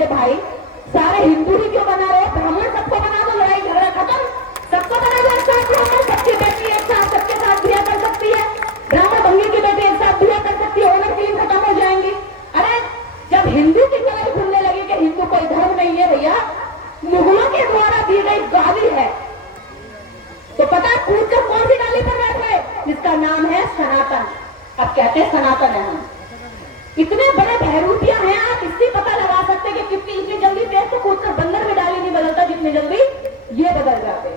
मेरे भाई, सारे हिंदू ही क्यों बना रहे हो? ब्राह्मण सबको बना दो, लड़ाई झगड़ा खत्म, सबको बना दो एक साथ। ब्राह्मण सबकी बेटी एक साथ सबके साथ बिया कर सकती है, ब्राह्मण बंगे की बेटी एक साथ बिया कर सकती है, ऑनर फीलिंग खत्म हो जाएंगी। अरे जब हिंदू की गलत खुलने लगी कि हिंदू कोई धर्म नहीं है भैया, मुगलों के द्वारा दी गई गाली है, तो पता कूद कर कौन सी गाली पर बैठ गए? जिसका नाम है सनातन। अब कहते हैं सनातन है हम। इतने बड़े बहरूपिया हैं आप, इससे पता लगा सकते कि कितनी इतनी जल्दी तेज तो कूदकर बंदर में डाली नहीं बदलता जितनी जल्दी ये बदल जाते।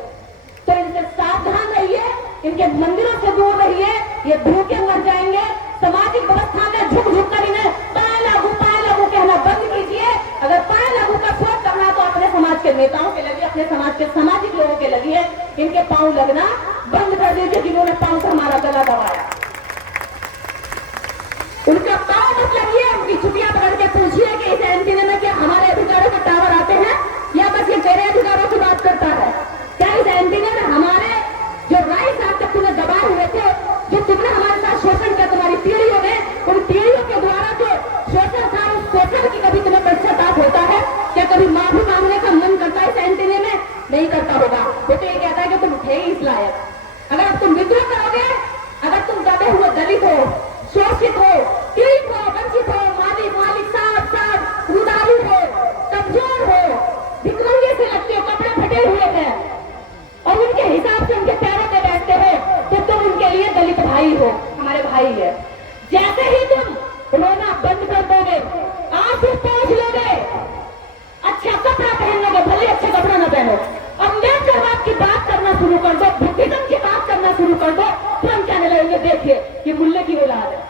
तो इनसे सावधान रहिए, इनके मंदिरों से दूर रहिए, ये भूखे मर जाएंगे। सामाजिक व्यवस्था में झुक झुक कर इन्हें पाए लागू कहना बंद कीजिए। अगर पाए लागू का सोच करना तो अपने समाज के नेताओं के लगे, अपने समाज के सामाजिक लोगों के लगे, इनके पांव लगना बंद कर दीजिए जिन्होंने पांव से हमारा गला दबाया। उनका पांव मत लगिए, उनकी छुट्टियां पकड़ के पूछिए कि इस एंटीने में क्या हमारे अधिकारों के टावर आते हैं या बस ये तेरे अधिकारों की बात करता है? क्या इस एंटीने में हमारे जो राइट्स आज तक तुम्हें दबाए हुए थे, जो तुमने हमारे साथ शोषण किया तुम्हारी पीढ़ियों ने, उन पीढ़ियों के द्वारा जो शोषण था उस शोषण की कभी तुम्हें पश्चाताप होता है? क्या कभी माफी मांगने का मन करता है इस एंटीने में? नहीं करता होगा। वो तो ये कहता है कि तुम थे ही इस लायक। अगर अब तुम विद्रोह करोगे, अगर तुम दबे हुए दलित हो, शोषित हो, पीड़ित हो, वंचित हो, मालिक साहब रुदालू हो, कमजोर हो, भिखमंगे से लगते हो, कपड़े फटे हुए हैं और उनके हिसाब से उनके पैरों पे बैठते हो, तो तुम उनके लिए दलित भाई हो, हमारे भाई है। जैसे ही तुम रोना बंद कर दोगे, आंसू पोंछ लोगे, अच्छा कपड़ा पहन लोगे, भले अच्छे कपड़ा न पहनो, अम्बेडकरवाद की बात करना शुरू कर दो, बुद्धिज्म की बात करना शुरू कर दो, तुरंत कहने लगेंगे देखिए ये मुल्ले की औलाद है,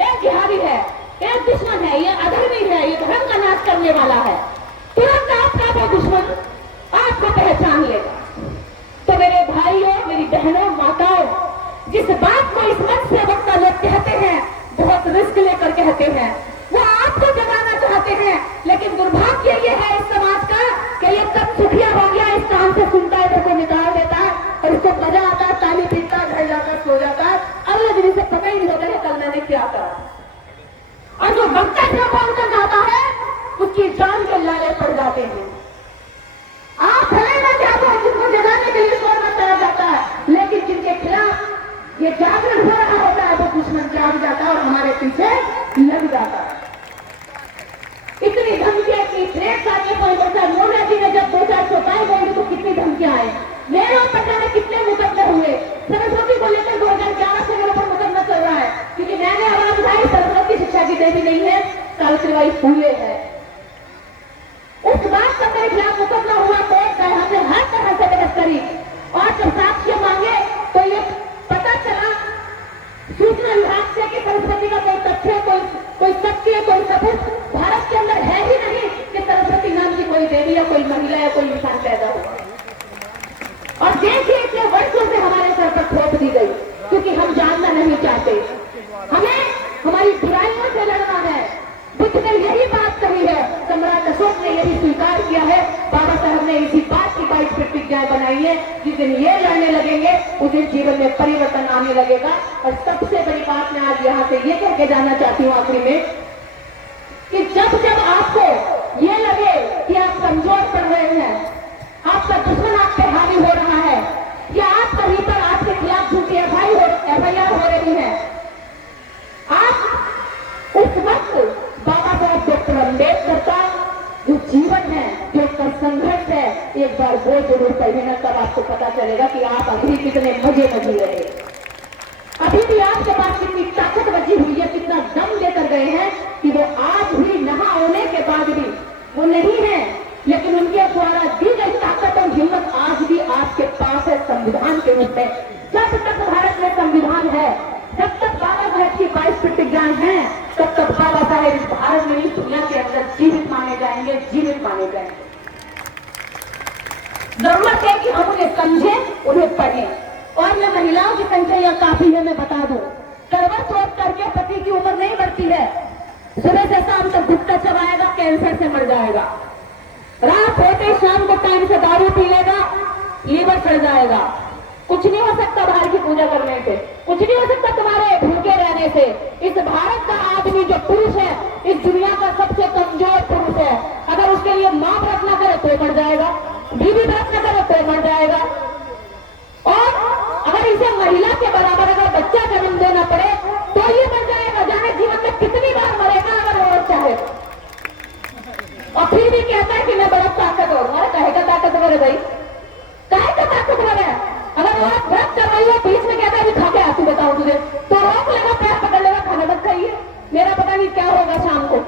एक जिहादी है, एक दुश्मन है, ये अधर्मी है, ये धर्म का नाश करने वाला है। तुरंत आपका वो दुश्मन आपको पहचान लेगा। तो मेरे भाइयों, मेरी बहनों, माताओं, जिस बात को इस मंच से वक्ता लोग कहते हैं, बहुत रिस्क लेकर कहते हैं, वो आपको जगाना चाहते हैं, लेकिन दुर्भाग्य ये है इस समाज का कि ये कब सुखिया हो गया, इस काम से सुनता है तो निकाल देता है और इसको मजा आता है, ताली पीता है, घर जाकर सो जाता है, अगले दिन से पता ही नहीं होता कि कल मैंने क्या करा। और जो वक्ता जो बोलकर जाता है उसकी जान के लाले पड़ जाते हैं। आप भले ना चाहते हो, जिसको जगाने के लिए शोर मचाया जाता है, लेकिन जिनके खिलाफ ये जागरण हो रहा होता है वो दुश्मन जाग जाता है और हमारे पीछे लग जाता है। इतनी धमकियां की, ढेर सारी मोदी जी ने जब 2024 बोली तो कितनी धमकियां आई, मेरे और पता नहीं कितने मुकदमे हुए। सरस्वती को लेकर 2011 से मेरे ऊपर मुकदमा चल रहा है क्योंकि मैंने आवाज उठाई सरस्वती शिक्षा की देवी नहीं है, सावित्रीबाई फूले है। उस बात का मेरे खिलाफ मुकदमा हुआ तो हमने हर तरह से मदद करी और जब साक्ष्य मांगे तो ये पता चला सूचना विभाग से कि सरस्वती का कोई तथ्य, कोई सत्य, कोई सबूत भारत के अंदर है ही नहीं कि सरस्वती नाम की कोई देवी या कोई महिला या कोई इंसान पैदा हुआ। और देखिए इतने वर्षों से हमारे सर पर थोप दी गई क्योंकि हम जानना नहीं चाहते, हमें हमारी बुराइयों से लड़ना है। बुद्ध ने यही बात कही है, सम्राट अशोक ने यही स्वीकार किया है, बाबा साहब ने इसी बात की 22 प्रतिज्ञाएं बनाई है। जिस दिन ये लड़ने लगेंगे उस दिन जीवन में परिवर्तन आने लगेगा। और सबसे बड़ी बात मैं आज यहाँ से ये कह के जाना चाहती हूँ आखिरी में कि जब जब आपको ये लगे कि आप कमजोर पड़ रहे हैं, आपका दुश्मन आप पे हावी हो रहा है या आप कहीं पर आपके खिलाफ झूठी एफआईआर हो रही है, आप उस वक्त बाबा साहब डॉक्टर अम्बेडकर का जो जीवन है, जो उसका संघर्ष है, एक बार वो जरूर पढ़िएगा, तब आपको पता चलेगा कि आप अभी कितने मजे में जी रहे, अभी भी आपके पास कितनी ताकत बची हुई है, कितना दम लेकर गए हैं कि वो आज भी नहा होने के बाद भी वो नहीं है, लेकिन उनके द्वारा दी गई ताकत और हिम्मत आज भी आपके पास है संविधान के रूप में। जब तक भारत में संविधान है, जब तक बाबा साहेब की 22 प्रतिज्ञाएं हैं, तब तक बाबा साहेब इस भारत में, इस दुनिया के अंदर जीवित माने जाएंगे, जीवित माने जाएंगे। जरूरत है कि हम उन्हें समझें, उन्हें पढ़ें। और मैं महिलाओं की संख्या यहाँ काफी है, मैं बता दूं, करवट चौथ करके पति की उम्र नहीं बढ़ती है, सुबह से शाम तक गुटखा चबाएगा, कैंसर से मर जाएगा, रात होते शाम को टाइम से दारू पी लेगा, लीवर चढ़ जाएगा। कुछ नहीं हो सकता बाहर की पूजा करने से, कुछ नहीं हो सकता तुम्हारे भूखे रहने से। इस भारत का आदमी जो पुरुष है, इस दुनिया का सबसे कमजोर पुरुष है। कर गई? काहे का ताकत लगा? अगर वो व्रत कर रही है बीच में कहता है खा के आती बताओ तुझे, तो रोक लेगा, पैर पकड़ लेगा, खाना मत खाइए, मेरा पता नहीं क्या होगा शाम को।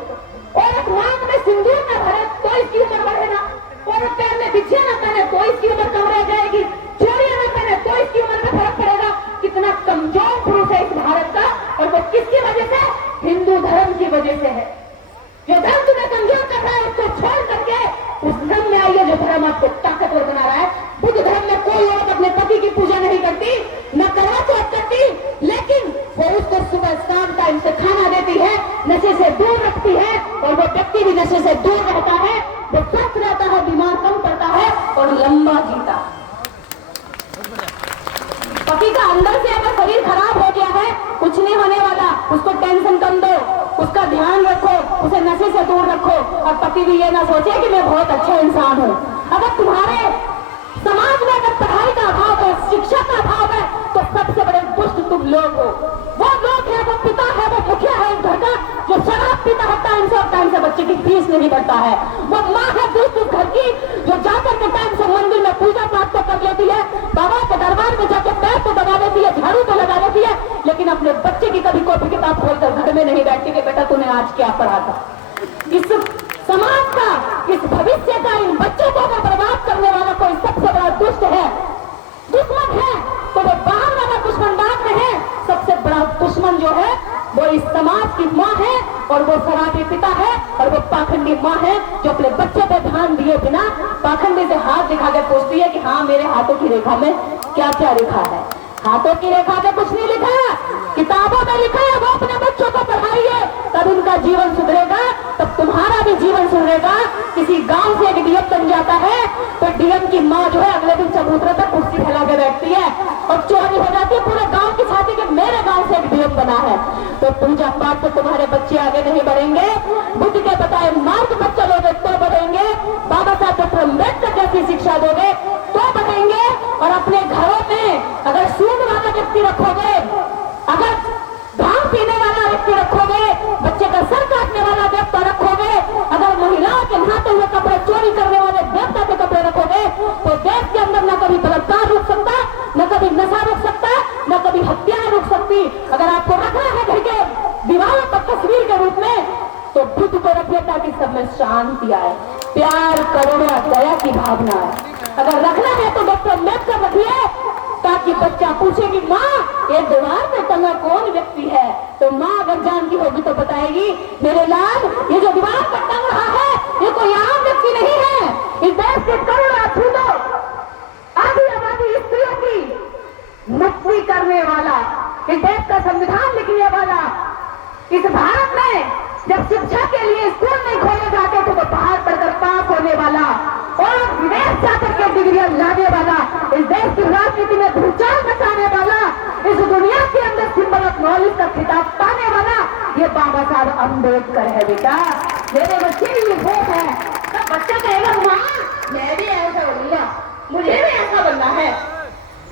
और नाक में सिंदूर न भरे तो इसकी उम्र बढ़े ना, और पैर में बिछिया न पहने तो इसकी उम्र कम रह जाएगी, चोरियां न पहने तो इसकी उम्र में फर्क पड़ेगा। कितना कमजोर पुरुष है इस भारत का, और वो किसकी वजह से? हिंदू धर्म की वजह से है। जो धर्म तुम्हें कमजोर कर रहा है उसको छोड़ करके उस धर्म में आइए जो धर्म आपको ताकतवर बना रहा है। बुद्ध धर्म में कोई औरत अपने पति की पूजा नहीं करती, न करवा चौथ करती, लेकिन वो उसको सुबह शाम टाइम से खाना देती है, नशे से दूर रखती है, और वो व्यक्ति भी नशे से दूर रहता है, वो स्वस्थ रहता है, बीमार कम पड़ता है और लंबा जीता। पति का अंदर से अगर शरीर खराब हो गया है, कुछ नहीं होने वाला, उसको टेंशन कम दो, उसका ध्यान रखो, उसे नशे से दूर रखो, और पति भी ये ना सोचे कि मैं बहुत अच्छा इंसान हूँ। अगर तुम्हारे समाज में अगर पढ़ाई का अभाव है, शिक्षा का अभाव है, तो सबसे बड़े दुष्ट तुम लोग हो। वो लोग है, वो पिता है, वो मुखिया है उस घर का, जो शराब पीता है टाइम से बच्चे की फीस नहीं भरता है। वो माँ है दुष्ट उस घर की, जो जाकर के टाइम से मंदिर में पूजा पाठ तो कर लेती है, बाबा के दरबार में जाकर पैर तो दबा लेती है, झाड़ू तो लगा लेती है, लेकिन अपने बच्चे की कभी कॉपी किताब खोलकर घर में नहीं बैठती कि बेटा तूने आज क्या पढ़ा था। इस समाज का, इस भविष्य का, इन बच्चों को बर्बाद करने वाला कोई सबसे बड़ा दुष्ट है, दुश्मन है, तो वो बाहर वाला दुश्मन बात में है। सबसे बड़ा दुश्मन जो है वो इस समाज की माँ है, और वो शराबी पिता है, और वो पाखंडी माँ है, जो अपने बच्चे पे ध्यान दिए बिना पाखंडी से हाथ दिखा के पूछती है कि हाँ मेरे हाथों की रेखा में क्या क्या लिखा है। हाथों की रेखा में कुछ नहीं लिखा है, किताबों में लिखा है। वो अपने बच्चों को पढ़ाइए, तब उनका जीवन सुधरेगा, तब तुम्हारा भी जीवन सुधरेगा। किसी गांव से एक डीएम बन जाता है तो डीएम की माँ जो है अगले दिन चबूतरे पर कुर्सी फैला के बैठती है, और चोरी हो जाती है पूरे गांव की छाती के मेरे गांव से एक डीएम बना है। तो पूजा पाठ से तुम्हारे बच्चे आगे नहीं बढ़ेंगे, बुद्ध के बताए मार्ग पर चलोगे तो बढ़ेंगे, बाबा साहब डॉक्टर अम्बेडकर जैसी शिक्षा दोगे तो बढ़ेंगे। और अपने घरों में अगर सूद वाला व्यक्ति रखोगे, अगर भांग पीने वाला व्यक्ति रखोगे, बच्चे का सर काटने वाला व्यक्ति रखोगे, अगर महिलाओं के नहाते हुए कपड़े चोरी करने वाले व्यक्ति के कपड़े रखोगे, तो देश के अंदर न कभी बलात्कार रुक सकता, न कभी नशा रुक सकता, न कभी हत्या रुक सकती। अगर आपको रखना है घर के दीवारों पर तस्वीर के रूप में, तो बुद्ध को रखिए ताकि सब में शांति आए, प्यार, करुणा, दया की भावना आए। अगर रखना है तो डॉक्टर अम्बेडकर रखिए, ताकि बच्चा पूछे कि माँ ये दीवार में टंगा कौन व्यक्ति है, तो माँ अगर जानती होगी तो बताएगी मेरे लाल ये जो दीवार पर टंग रहा है ये कोई आम व्यक्ति नहीं है, इस देश के करोड़ों अछूतों आधी आबादी स्त्रियों की मुक्ति करने वाला, इस देश का संविधान लिखने वाला, इस भारत में जब शिक्षा के लिए स्कूल नहीं खोले जाते थे तो बाहर पढ़कर पास होने वाला, और विदेश जाकर के डिग्रियां लाने वाला, इस देश की राजनीति में भूचाल मचाने वाला, इस दुनिया के अंदर सिंबल ऑफ नॉलेज का खिताब पाने वाला, ये बाबा साहब अम्बेडकर है। बेटा मेरे बच्चे भी वो है, तब बच्चा कहेगा माँ मैं भी ऐसा बनूंगा, मुझे भी ऐसा बनना है।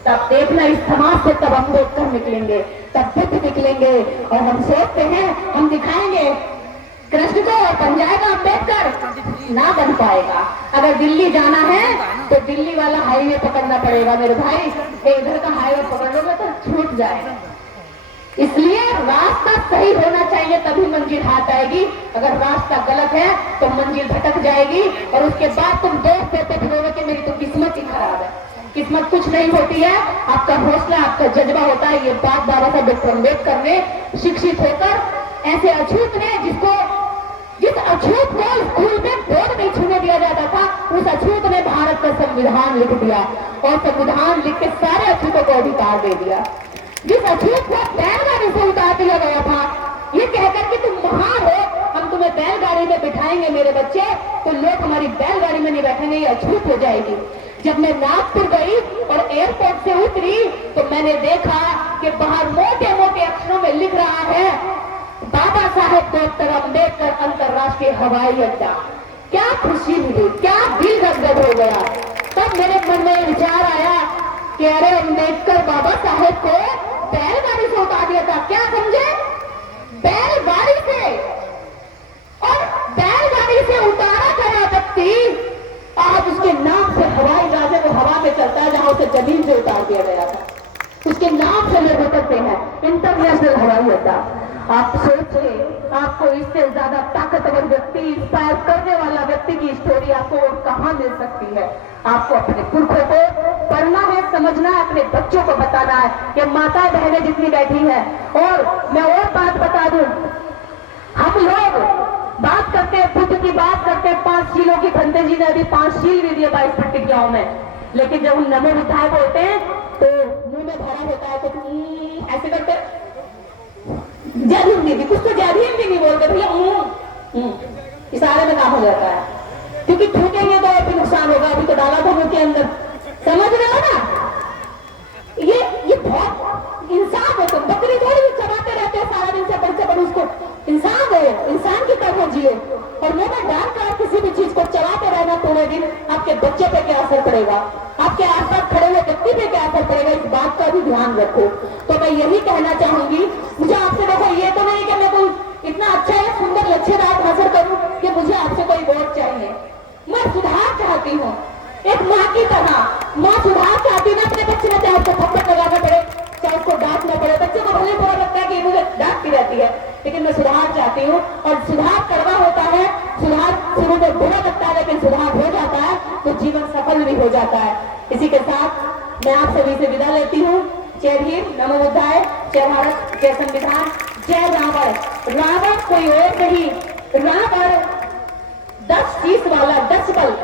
तब देखना इस समाज से तब अम्बेडकर निकलेंगे, तब बुद्ध निकलेंगे, और हम सोचते हैं हम दिखाएंगे कृष्ण को और बन जाएगा अम्बेडकर, ना बन पाएगा। अगर दिल्ली जाना है तो दिल्ली वाला हाईवे पकड़ना पड़ेगा मेरे भाई, इधर का हाईवे पकड़ लोगे तो छूट जाएगा। इसलिए रास्ता सही होना चाहिए तभी मंजिल हाथ आएगी, अगर रास्ता गलत है तो मंजिल भटक जाएगी, और उसके बाद तुम दोस्त देते फिरोगे कि मेरी तो किस्मत ही खराब है। किस्मत कुछ नहीं होती है, आपका हौसला, आपका जज्बा होता है। ये बात बाबा साहब डॉक्टर अम्बेडकर ने शिक्षित होकर ऐसे अछूत ने, जिस अछूत को स्कूल में बोर्ड नहीं छूने दिया जाता था, उस अछूत ने भारत का संविधान लिख दिया, और संविधान लिख के सारे अछूतों को अधिकार दे दिया। जिस अछूत को बैलगाड़ी से उतार दिया गया था, ये कहकर कि तुम महान हो, हम तुम्हें बैलगाड़ी में बिठाएंगे मेरे बच्चे, तो लोग हमारी बैलगाड़ी में नहीं बैठेंगे, ये अछूत हो जाएगी। जब मैं नागपुर गई और एयरपोर्ट से उतरी तो मैंने देखा कि बाहर मोटे मोटे अक्षरों में लिख रहा है बाबा साहेब डॉक्टर अम्बेडकर अंतरराष्ट्रीय हवाई अड्डा। क्या खुशी मिली, क्या दिल गदगद हो गया। तब मेरे मन में विचार आया कि अरे अम्बेडकर बाबा साहेब को बैलगाड़ी से उतार दिया था, क्या समझे, बैलगाड़ी से, और बैलगाड़ी से उतारा गया व्यक्ति आज उसके नाम से हवाई जमीन से उतार दिया गया था। उसके नाम से लोग उतरते हैं इंटरनेशनल हवाई अड्डा। आप सोचिए, आपको इससे ज्यादा ताकतवर व्यक्ति, इंस्पायर करने वाला व्यक्ति की स्टोरी आपको कहां मिल सकती है। आपको अपने पुरखों को पढ़ना है, समझना है, अपने बच्चों को बताना है। ये माता बहनें जितनी बैठी है। और मैं और बात बता दूं, हम लोग बात करते हैं बुद्ध की, बात करते हैं 5 शीलों की। खंडे जी ने अभी 5 शील भी दिए 22 प्रतिज्ञाओं में। लेकिन जब हम नमो बुद्धाय बोलते हैं तो मुंह में भरा होता है, तो ऐसे करते जय भीम दीदी, कुछ तो जय भीम भी नहीं बोलते भैया, इशारे में काम हो जाता है। क्योंकि थूकेंगे तो भी नुकसान होगा। अभी तो डाला था मुंह के अंदर, समझ रहे हो ना। ये बहुत इंसान हो तुम, बकरी थोड़ी चबाते रहते हैं सारा दिन से बड़ उसको। इंसान हो, इंसान की तरह जिए। और मुंह में डालकर किसी भी चीज को चलाते रहना पूरे दिन, आपके बच्चे पे क्या असर पड़ेगा, आपके आसपास खड़े हुए व्यक्ति पे क्या असर पड़ेगा, इस बात का भी ध्यान रखो। तो मैं यही कहना चाहूंगी, मुझे आपसे देखो, ये तो नहीं कि मैं कोई इतना अच्छा है सुंदर लच्छेदार हासिल करूं कि मुझे आपसे कोई वोट चाहिए। मैं सुधार चाहती हूँ, एक माँ की तरह। माँ सुधार चाहती है ना अपने बच्चे में, चाहे उसको थप्पड़ लगाना पड़े, चाहे उसको डांटना पड़े। बच्चे को भले बुरा लगता है कि मुझे डांटती रहती है, लेकिन मैं सुधार चाहती हूँ। और सुधार कड़वा होता है, सुधार शुरू में बुरा लगता है, लेकिन सुधार हो जाता है तो जीवन सफल भी हो जाता है। इसी के साथ मैं आप सभी से विदा लेती हूँ। जय भीम, नमो बुद्धाय, जय भारत, जय संविधान, जय रावण। रावण कोई और नहीं, रावण 10 शीश वाला 10 बल।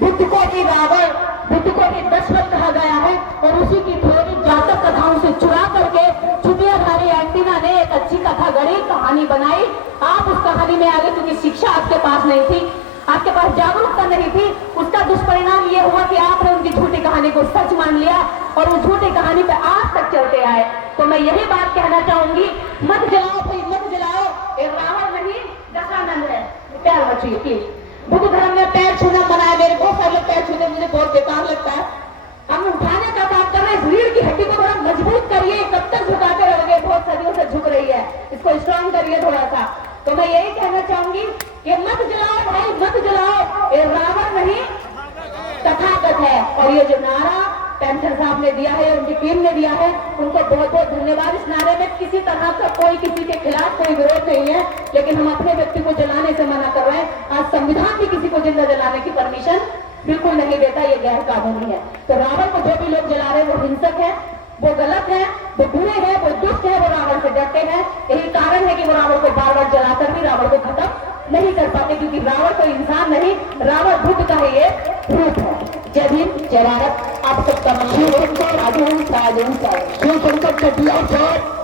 बुद्ध को भी रावण, बुद्ध को भी 10 बल कहा गया है। और उसी की थोड़ी जातक कथाओं से चुरा करके चुटियाधारी एंटीना ने एक अच्छी कथा गढ़ी, कहानी बनाई। आप उस कहानी में आगे, क्योंकि शिक्षा आपके पास नहीं थी, आपके पास जागरूकता नहीं थी। उसका दुष्परिणाम यह हुआ कि आपने उनकी झूठी कहानी को सच मान लिया और उस झूठी कहानी पे आज तक चलते आए। तो मैं यही बात कहना चाहूंगी, मत जलाओ भाई, मत जलाओ। ये रावण नहीं दशानंद है। प्यार बचिए प्लीज। बुद्ध धर्म में पैर छूना मना है। मेरे बहुत सारे लोग पैर छूते, मुझे बहुत बेकार लगता है। हम उठाने का काम कर रहे हैं, रीढ़ की हड्डी को थोड़ा मजबूत करिए। कब तक झुकाते रहोगे, बहुत सदियों से झुक रही है, इसको स्ट्रांग करिए थोड़ा सा। तो मैं यही कहना चाहूंगी कि मत जलाओ भाई, मत जलाओ। ये रावण नहीं तथागत है। और ये जो नारा पेंशन साहब ने दिया है, उनकी टीम ने दिया है, उनको बहुत बहुत धन्यवाद। इस नारे में किसी तरह का कोई किसी के खिलाफ कोई विरोध नहीं है, लेकिन हम अपने व्यक्ति को जलाने से मना कर रहे हैं। आज संविधान भी किसी को जिंदा जलाने की परमिशन बिल्कुल नहीं देता, ये गैर कानूनी है। तो रावण को जो भी लोग जला रहे हैं वो हिंसक है, वो गलत है, वो बुरे हैं, वो दुष्ट है, वो रावण से डरते हैं। यही कारण है कि वो रावण को बार बार जलाकर भी रावण को खत्म नहीं कर पाते, क्योंकि रावण कोई इंसान नहीं, रावण बुद्ध का ही एक रूप है। जय भीम, जय भारत। आप सबका मन। शिव शंकर का दिया